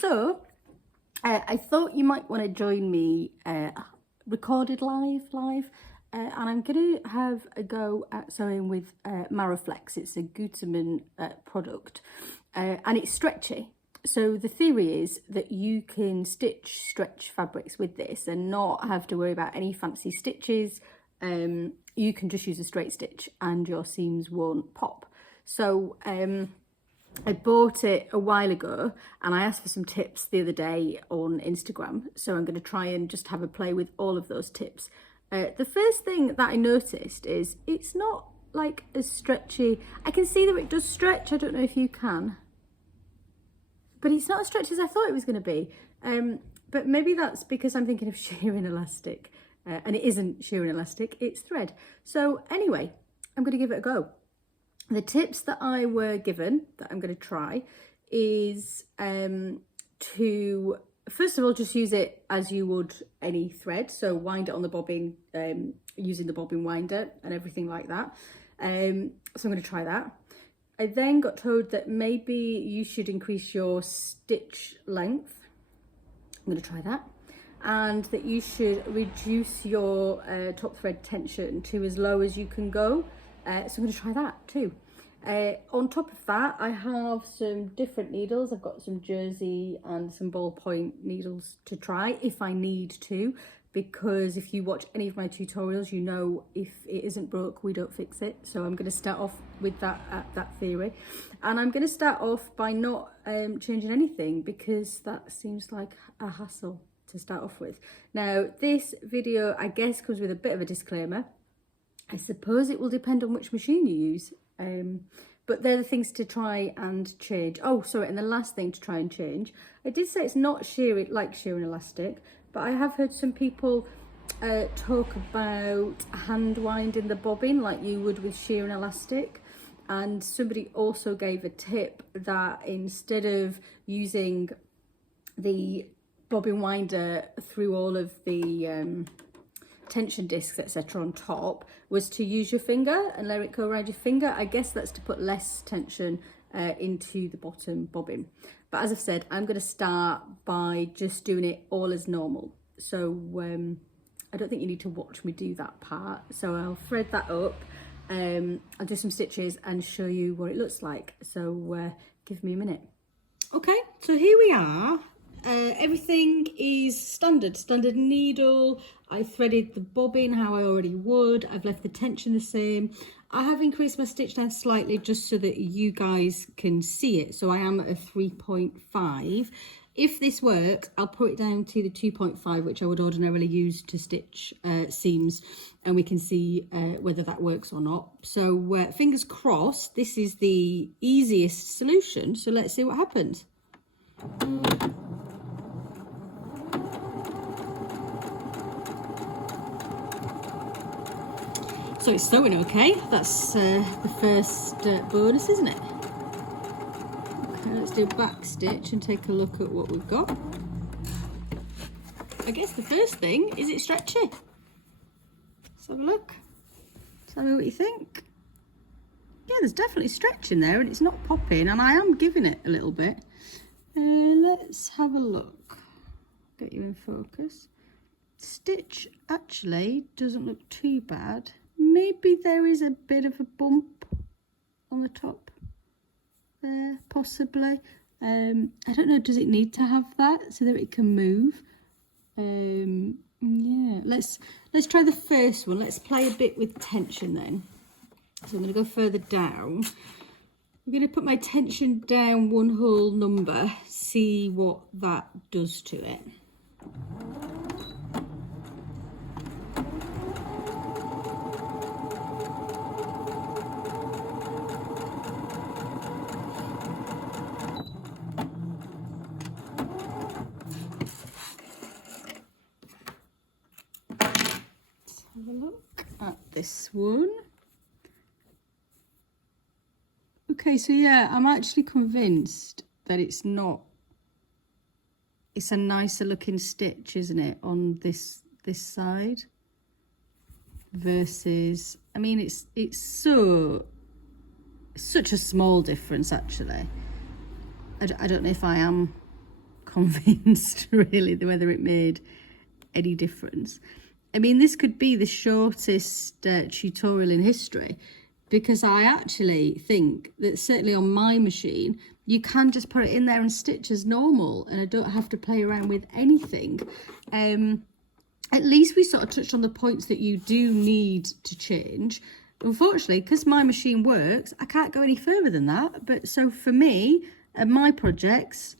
So I thought you might want to join me recorded live, and I'm going to have a go at sewing with Maraflex. It's a Gutterman product, and it's stretchy. So the theory is that you can stretch fabrics with this and not have to worry about any fancy stitches. You can just use a straight stitch and your seams won't pop. So I bought it a while ago and I asked for some tips the other day on Instagram. So I'm going to try and just have a play with all of those tips. The first thing that I noticed is it's not like as stretchy. I can see that it does stretch. I don't know if you can. But it's not as stretchy as I thought it was going to be. But maybe that's because I'm thinking of shearing elastic. And it isn't shearing elastic, it's thread. So anyway, I'm going to give it a go. The tips that I were given, that I'm going to try, is to, first of all, just use it as you would any thread. So wind it on the bobbin, using the bobbin winder and everything like that. So I'm going to try that. I then got told that maybe you should increase your stitch length. I'm going to try that. And that you should reduce your top thread tension to as low as you can go. So I'm going to try that too. On top of that, I have some different needles. I've got some jersey and some ballpoint needles to try if I need to, because if you watch any of my tutorials, you know if it isn't broke, we don't fix it. So I'm going to start off with that theory. And I'm going to start off by not changing anything, because that seems like a hassle to start off with. Now, this video, I guess, comes with a bit of a disclaimer. I suppose it will depend on which machine you use. But they're the things to try and change. Oh, sorry, and the last thing to try and change. I did say it's not like shearing elastic, but I have heard some people talk about hand winding the bobbin like you would with shearing elastic. And somebody also gave a tip that instead of using the bobbin winder through all of the tension discs, etc. on top, was to use your finger and let it go around your finger. I guess that's to put less tension into the bottom bobbin. But as I've said, I'm going to start by just doing it all as normal. So I don't think you need to watch me do that part. So I'll thread that up. I'll do some stitches and show you what it looks like. So give me a minute. Okay, so here we are. Everything is standard needle. I threaded the bobbin how I already would. I've left the tension the same. I have increased my stitch down slightly just so that you guys can see it. So I am at a 3.5. If this works, I'll put it down to the 2.5, which I would ordinarily use to stitch seams, and we can see whether that works or not. So fingers crossed, this is the easiest solution. So let's see what happens. So it's sewing okay. That's the first bonus, isn't it? Okay, let's do back stitch and take a look at what we've got. I guess the first thing is it's stretchy. Let's have a look. Tell me what you think. Yeah, there's definitely stretch in there and it's not popping, and I am giving it a little bit. Let's have a look. Get you in focus. Stitch actually doesn't look too bad. Maybe there is a bit of a bump on the top there, possibly. I don't know, does it need to have that so that it can move? Yeah, let's try the first one. Let's play a bit with tension then. So I'm going to go further down. I'm going to put my tension down one whole number, see what that does to it. Have a look at this one. Okay, so yeah, I'm actually convinced that it's a nicer looking stitch, isn't it, on this side versus, I mean, it's such a small difference actually. I don't know if I am convinced really whether it made any difference. I mean, this could be the shortest tutorial in history, because I actually think that certainly on my machine, you can just put it in there and stitch as normal, and I don't have to play around with anything. At least we sort of touched on the points that you do need to change. Unfortunately, because my machine works, I can't go any further than that. But so for me and my projects,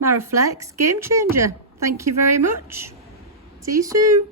Maraflex, game changer. Thank you very much. See you soon.